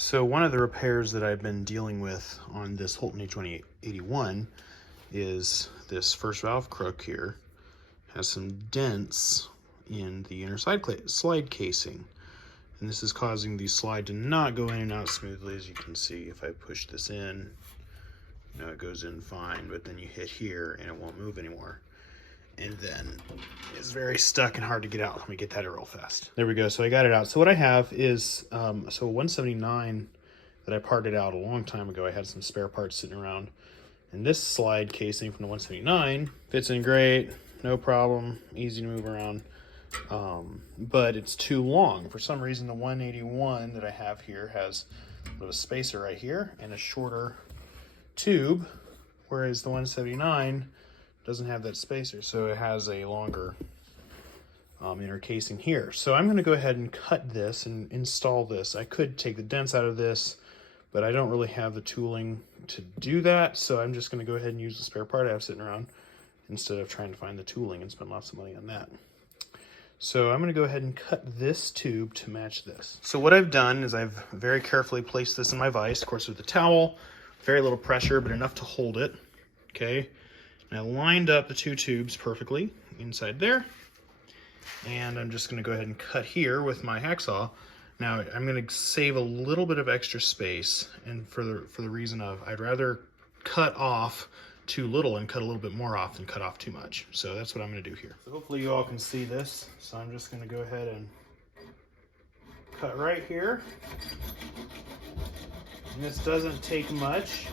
So one of the repairs that I've been dealing with on this Holton H181 is this first valve crook here has some dents in the inner slide casing. And this is causing the slide to not go in and out smoothly. As you can see, if I push this in, you know, it goes in fine, but then you hit here and it won't move anymore. And then it's very stuck and hard to get out. Let me get that real fast. There we go, so I got it out. So what I have is, so 179 that I parted out a long time ago. I had some spare parts sitting around. And this slide casing from the 179 fits in great, no problem, easy to move around. But it's too long. For some reason, the 181 that I have here has a little spacer right here and a shorter tube, whereas the 179 doesn't have that spacer, so it has a longer inner casing here. So I'm going to go ahead and cut this and install this. I could take the dents out of this, but I don't really have the tooling to do that, so I'm just going to go ahead and use the spare part I have sitting around instead of trying to find the tooling and spend lots of money on that. So I'm going to go ahead and cut this tube to match this. So what I've done is I've very carefully placed this in my vise, of course with a towel, very little pressure, but enough to hold it, okay? And I lined up the two tubes perfectly inside there. And I'm just going to go ahead and cut here with my hacksaw. Now I'm going to save a little bit of extra space, and for the reason of I'd rather cut off too little and cut a little bit more off than cut off too much. So that's what I'm going to do here. So hopefully you all can see this. So I'm just going to go ahead and cut right here. And this doesn't take much.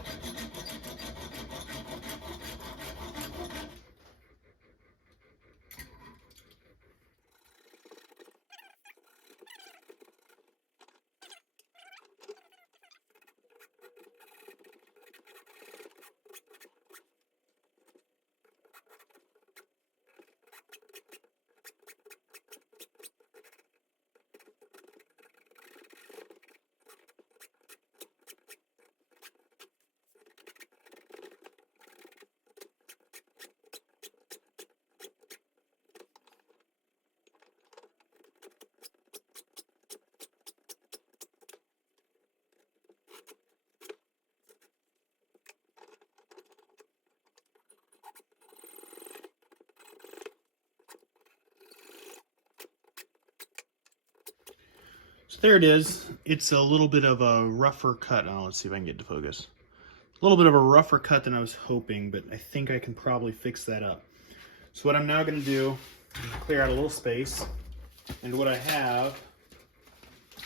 So there it is. It's a little bit of a rougher cut. Oh, let's see if I can get to focus. A little bit of a rougher cut than I was hoping, but I think I can probably fix that up. So what I'm now going to do is clear out a little space. And what I have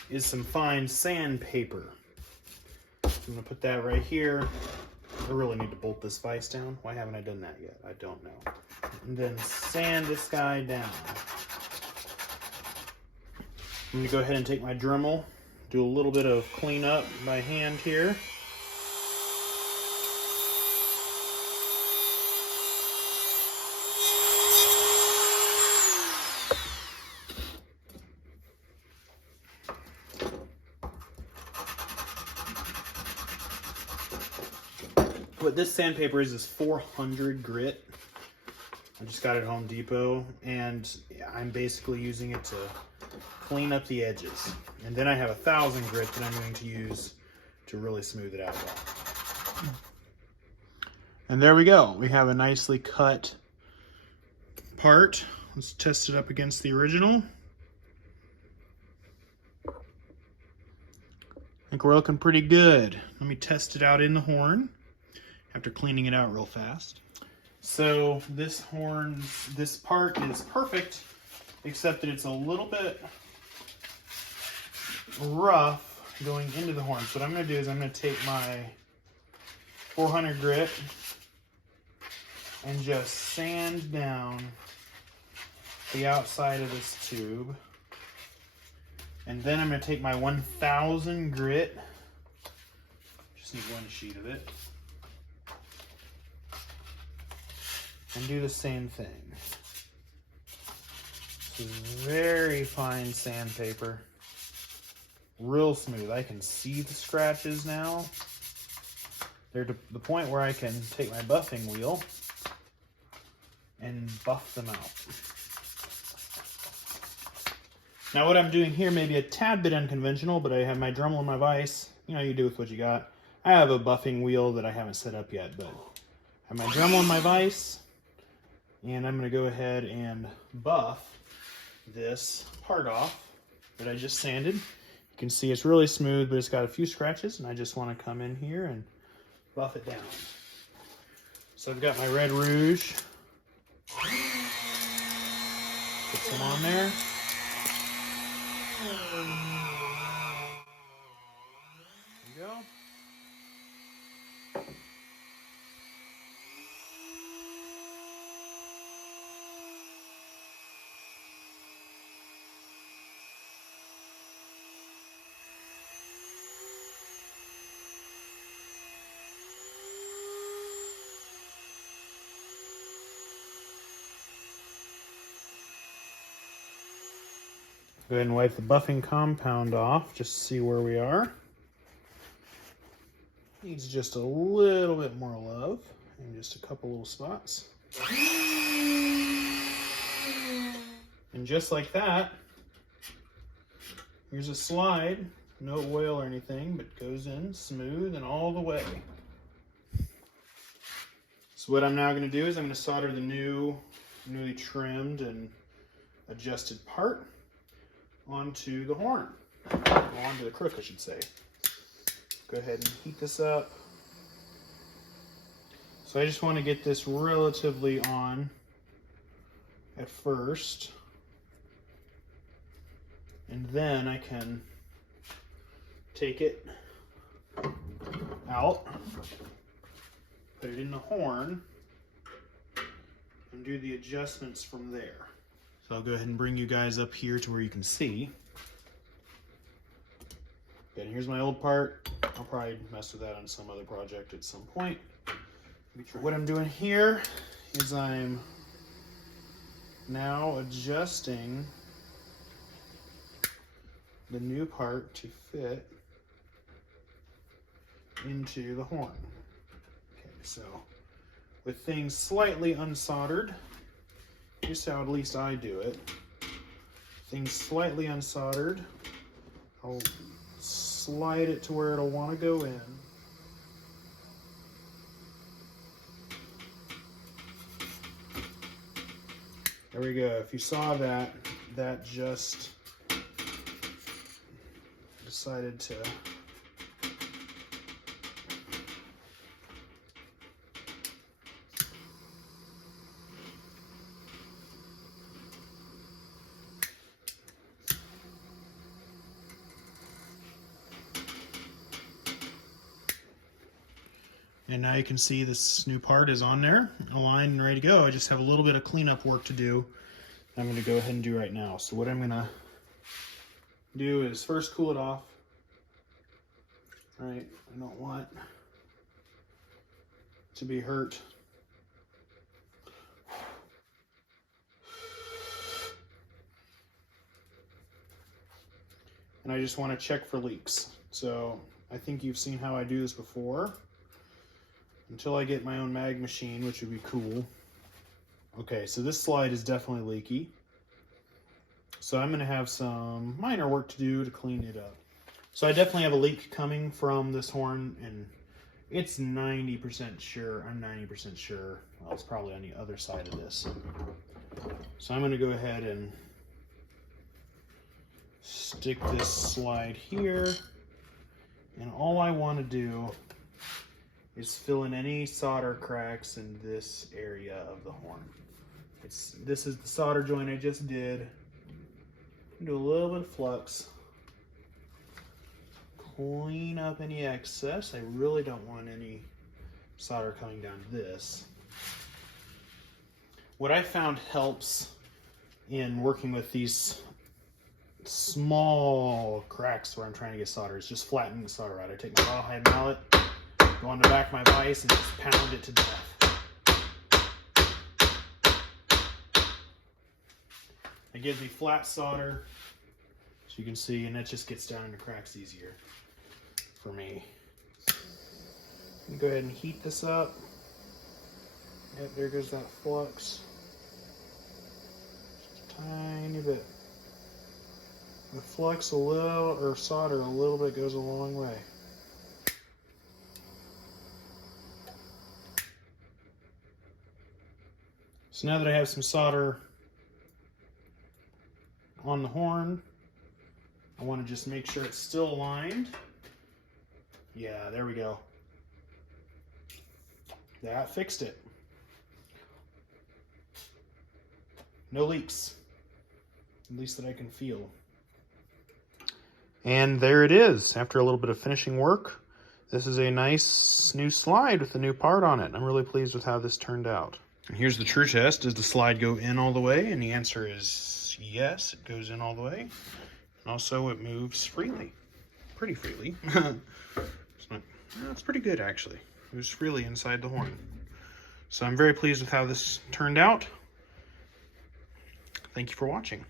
is some fine sandpaper. I'm going to put that right here. I really need to bolt this vise down. Why haven't I done that yet? I don't know. And then sand this guy down. I'm going to go ahead and take my Dremel, do a little bit of cleanup by hand here. What this sandpaper is 400 grit. I just got it at Home Depot, and I'm basically using it to clean up the edges. And then I have 1,000 grit that I'm going to use to really smooth it out well. And there we go. We have a nicely cut part. Let's test it up against the original. I think we're looking pretty good. Let me test it out in the horn after cleaning it out real fast. So this part is perfect, except that it's a little bit rough going into the horn. So what I'm going to do is I'm going to take my 400 grit and just sand down the outside of this tube. And then I'm going to take my 1,000 grit, just need one sheet of it, and do the same thing. This is very fine sandpaper, real smooth. I can see the scratches now. They're to the point where I can take my buffing wheel and buff them out. Now what I'm doing here may be a tad bit unconventional, but I have my Dremel and my vise. You know, you do with what you got. I have a buffing wheel that I haven't set up yet, but I have my Dremel and my vise, and I'm going to go ahead and buff this part off that I just sanded. You can see it's really smooth, but it's got a few scratches, and I just want to come in here and buff it down. So I've got my red rouge. Put some on there. There you go. Go ahead and wipe the buffing compound off just to see where we are. Needs just a little bit more love and just a couple little spots. And just like that, here's a slide, no oil or anything, but goes in smooth and all the way. So what I'm now going to do is I'm going to solder the newly trimmed and adjusted part onto the horn, onto the crook, I should say. Go ahead and heat this up. So I just want to get this relatively on at first, and then I can take it out, put it in the horn, and do the adjustments from there. So I'll go ahead and bring you guys up here to where you can see. Okay, and here's my old part. I'll probably mess with that on some other project at some point. What I'm doing here is I'm now adjusting the new part to fit into the horn. Okay, so with things slightly unsoldered, here's how at least I do it. Things slightly unsoldered, I'll slide it to where it'll want to go in. There we go. If you saw that, that just decided to and now you can see this new part is on there, aligned and ready to go. I just have a little bit of cleanup work to do. I'm going to go ahead and do right now. So what I'm going to do is first cool it off. Right, I don't want to be hurt. And I just want to check for leaks. So I think you've seen how I do this before. Until I get my own mag machine, which would be cool. Okay, so this slide is definitely leaky. So I'm gonna have some minor work to do to clean it up. So I definitely have a leak coming from this horn, and it's 90% sure, I'm 90% sure, well, it's probably on the other side of this. So I'm gonna go ahead and stick this slide here, and all I wanna do is fill in any solder cracks in this area of the horn. This is the solder joint I just did. Do a little bit of flux. Clean up any excess. I really don't want any solder coming down this. What I found helps in working with these small cracks where I'm trying to get solder is just flattening the solder out. I take my rawhide mallet, go on the back of my vise, and just pound it to death. It gives me flat solder, so you can see, and that just gets down into cracks easier for me. Go ahead and heat this up. Yep, there goes that flux. Just a tiny bit. flux a little, or solder a little bit, goes a long way. So now that I have some solder on the horn, I want to just make sure it's still aligned. Yeah, there we go. That fixed it. No leaks, at least that I can feel. And there it is. After a little bit of finishing work, this is a nice new slide with a new part on it. I'm really pleased with how this turned out. And here's the true test. Does the slide go in all the way? And the answer is yes, it goes in all the way. And also it moves freely, pretty freely. It's pretty good actually. It moves freely inside the horn. So I'm very pleased with how this turned out. Thank you for watching.